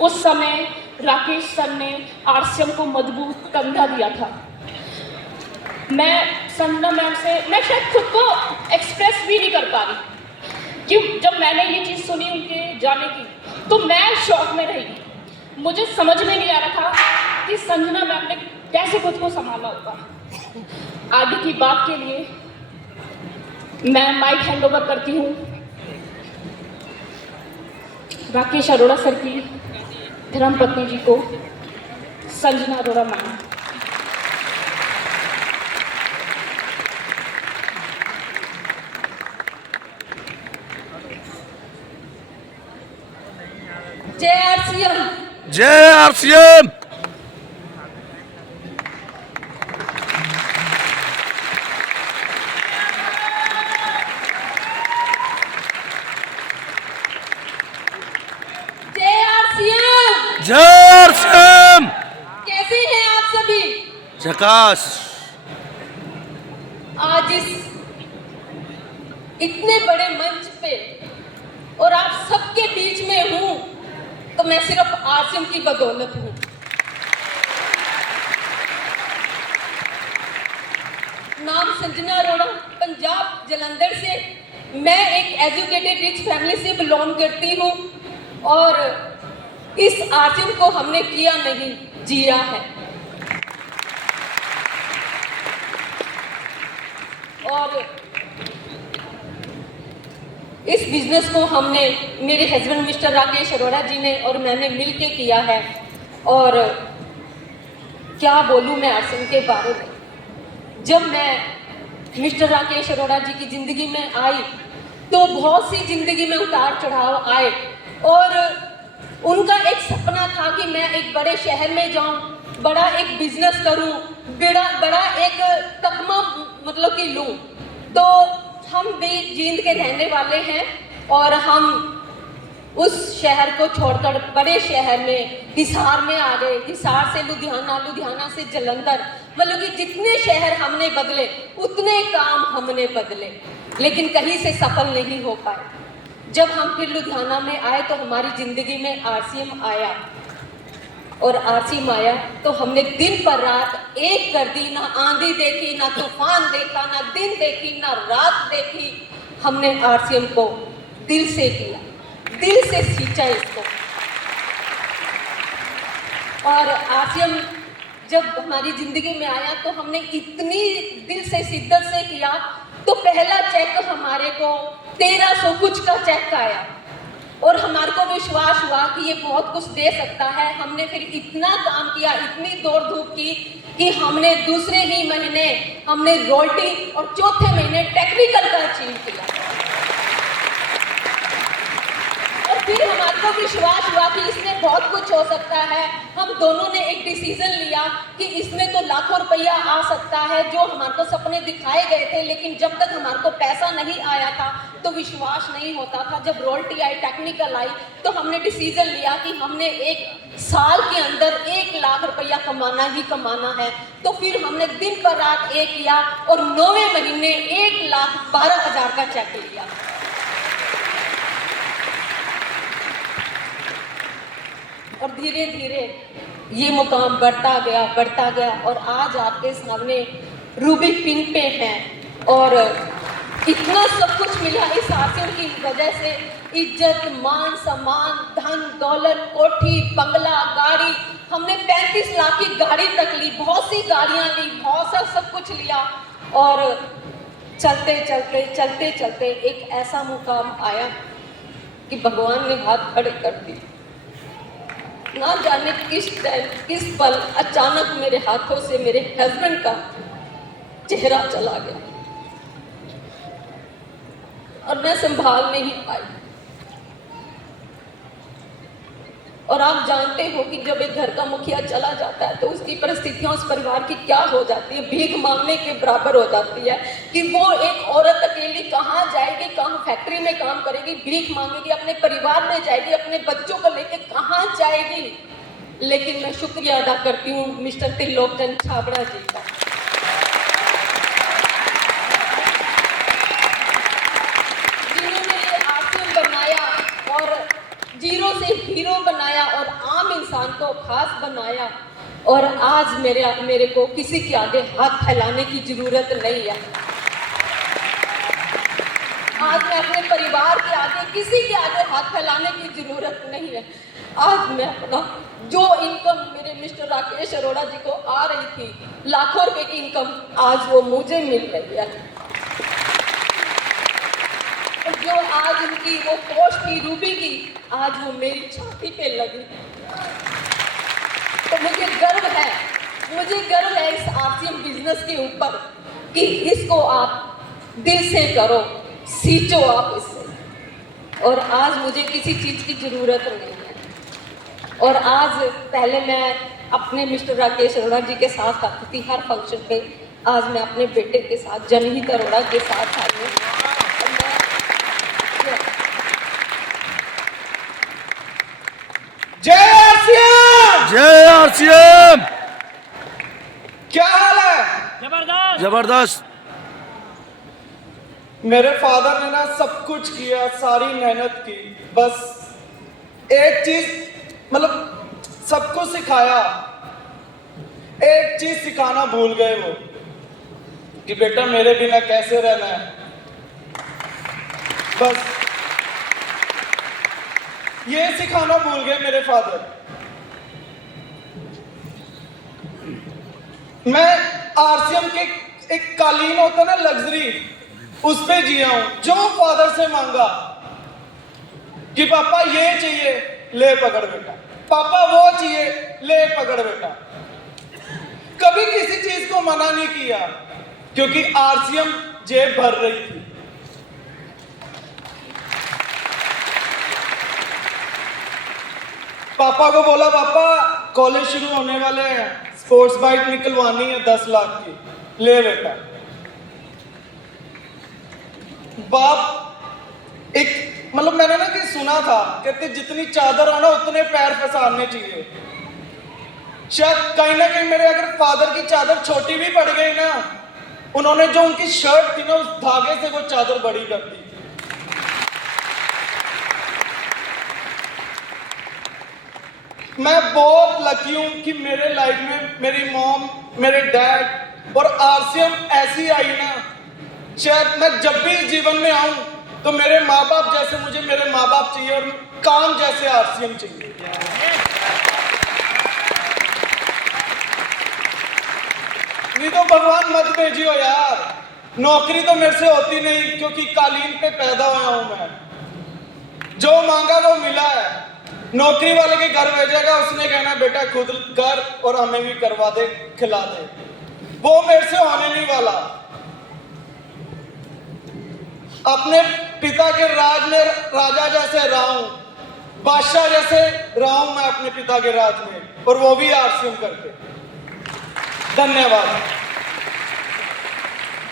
उस समय राकेश सर ने आरसीएम को मजबूत कंधा दिया था। मैं संजना मैम से मैं शायद खुद को एक्सप्रेस भी नहीं कर पा रही कि जब मैंने ये चीज़ सुनी उनके जाने की तो मैं शॉक में रही। मुझे समझ में नहीं आ रहा था कि संजना मैम ने कैसे खुद को संभाला होगा। आगे की बात के लिए मैं माइक हैंड ओवर करती हूँ राकेश अरोड़ा सर की धर्मपत्नी जी को, संजना अरोड़ा मैम। जय आरसीएम, जय आरसीएम। जय आरसीएम, जय आरसीएम। कैसे हैं आप सभी? झकास। आज इस इतने बड़े मंच पे और आप सबके बीच में हूं तो मैं सिर्फ आरसीएम की बदौलत हूं। नाम संजना अरोड़ा, पंजाब जलंधर से। मैं एक एजुकेटेड रिच फैमिली से बिलोंग करती हूं और इस आरसीएम को हमने किया नहीं, जिया है। और इस बिजनेस को हमने, मेरे हस्बैंड मिस्टर राकेश अरोड़ा जी ने और मैंने मिलके किया है। और क्या बोलूं मैं आरसीएम के बारे में। जब मैं मिस्टर राकेश अरोड़ा जी की ज़िंदगी में आई तो बहुत सी ज़िंदगी में उतार चढ़ाव आए और उनका एक सपना था कि मैं एक बड़े शहर में जाऊं, बड़ा एक बिजनेस करूं, बड़ा एक तकमा मतलब कि लूं। तो हम भी जींद के रहने वाले हैं और हम उस शहर को छोड़कर बड़े शहर में हिसार में आ गए। हिसार से लुधियाना, लुधियाना से जलंधर, मतलब कि जितने शहर हमने बदले उतने काम हमने बदले, लेकिन कहीं से सफल नहीं हो पाए। जब हम फिर लुधियाना में आए तो हमारी ज़िंदगी में आरसीएम आया और आरसीएम आया तो हमने दिन पर रात एक कर दी। ना आंधी देखी, ना तूफान देखा, ना दिन देखी, ना रात देखी। हमने आरसीएम को दिल से किया, दिल से सींचा इसको। और आरसीएम जब हमारी ज़िंदगी में आया तो हमने इतनी दिल से शिद्दत से किया तो पहला चेक हमारे को 1300 कुछ का चेक आया और हमारे को विश्वास हुआ कि ये बहुत कुछ दे सकता है। हमने फिर इतना काम किया, इतनी दौड़ धूप की कि हमने दूसरे ही महीने हमने रॉयल्टी और चौथे महीने टेक्निकल का अचीव किया। और फिर हमारे को विश्वास हुआ कि इसमें बहुत कुछ हो सकता है। हम दोनों ने एक डिसीजन लिया कि इसमें तो लाखों रुपया आ सकता है, जो हमारे को सपने दिखाए गए थे, लेकिन जब तक हमारे को पैसा नहीं आया था तो विश्वास नहीं होता था। जब रॉयल्टी आई, टेक्निकल आई, तो हमने डिसीजन लिया कि हमने एक साल के अंदर 1 लाख रुपया कमाना ही कमाना है। तो फिर हमने दिन पर रात एक किया और 9वें महीने 1,12,000 का चेक लिया। और धीरे धीरे ये मुकाम बढ़ता गया और आज आपके सामने रूबी पिंक पे हैं। और इतना सब कुछ मिला इस आरसीएम की वजह से। इज्जत, मान, सम्मान, धन दौलत, कोठी, बंगला, गाड़ी। हमने 35 लाख की गाड़ी तक ली, बहुत सी गाड़ियां ली, बहुत सा सब कुछ लिया। और चलते चलते एक ऐसा मुकाम आया कि भगवान ने हाथ खड़े कर दिए। ना जाने किस टाइम, किस पल अचानक मेरे हाथों से मेरे हस्बैंड का चेहरा चला गया और मैं संभाल नहीं पाई। और आप जानते हो कि जब एक घर का मुखिया चला जाता है तो उसकी परिस्थितियां उस परिवार की क्या हो जाती है, भीख मांगने के बराबर हो जाती है। कि वो एक औरत अकेली कहाँ जाएगी, कहाँ फैक्ट्री में काम करेगी, भीख मांगेगी, अपने परिवार में जाएगी, अपने बच्चों को लेके कहाँ जाएगी। लेकिन मैं शुक्रिया अदा करती हूँ मिस्टर त्रिलोकचंद छाबड़ा जी का। जीरो से हीरो बनाया और इंसान को खास बनाया और आज मेरे को किसी के आगे हाथ फैलाने की जरूरत नहीं है। आज मैं अपने परिवार के आगे किसी के आगे हाथ फैलाने की जरूरत नहीं है। आज मैं अपना जो इनकम मेरे मिस्टर राकेश अरोड़ा जी को आ रही थी, लाखों रुपए की इनकम, आज वो मुझे मिल रही है। और जो आज उनकी वो पोस्ट की रूबी की, आज वो मेरी छाती पे लगी। तो मुझे गर्व है इस आरसीएम बिजनेस के ऊपर कि इसको आप दिल से करो, सींचो आप इससे। और आज मुझे किसी चीज़ की ज़रूरत नहीं है। और आज पहले मैं अपने मिस्टर राकेश अरोड़ा जी के साथ आती थी हर फंक्शन पे, आज मैं अपने बेटे के साथ, जनहित अरोड़ा के साथ आई हूँ। जय आरसीएम! जय आरसीएम! क्या हाल है? जबरदस्त। मेरे फादर ने ना सब कुछ किया, सारी मेहनत की, बस एक चीज मतलब सबको सिखाया, एक चीज सिखाना भूल गए वो कि बेटा मेरे बिना कैसे रहना है। बस ये सिखाना भूल गए मेरे फादर। मैं आरसीएम के एक कालीन होता ना लग्जरी, उस पे जिया हूं। जो फादर से मांगा कि पापा ये चाहिए, ले पकड़ बेटा, पापा वो चाहिए, ले पकड़ बेटा। कभी किसी चीज को मना नहीं किया क्योंकि आरसीएम जेब भर रही थी। पापा को बोला पापा कॉलेज शुरू होने वाले हैं, स्पोर्ट्स बाइक निकलवानी है 10 लाख की, ले बेटा। बाप एक मतलब मैंने ना कि सुना था, कहते जितनी चादर हो ना उतने पैर पसारने चाहिए। शायद कहीं ना कहीं मेरे अगर फादर की चादर छोटी भी पड़ गई ना, उन्होंने जो उनकी शर्ट थी ना उस धागे से वो चादर बड़ी कर दी। मैं बहुत लकी हूं कि मेरे लाइफ में मेरी मॉम, मेरे डैड और आरसीएम ऐसी आई ना, शायद मैं जब भी जीवन में आऊं तो मेरे माँ बाप जैसे मुझे मेरे माँ बाप चाहिए और काम जैसे आरसीएम चाहिए। नहीं तो भगवान मत भेजियो यार, नौकरी तो मेरे से होती नहीं क्योंकि कालीन पे पैदा हुआ हूं मैं। जो मांगा वो मिला है। नौकरी वाले के घर भेजेगा, उसने कहना बेटा खुद कर और हमें भी करवा दे, खिला दे। वो मेरे से होने नहीं वाला। अपने पिता के राज में राजा जैसे रहा हूं, बादशाह जैसे रहा हूं मैं अपने पिता के राज में, और वो भी आरसीएम करके। धन्यवाद।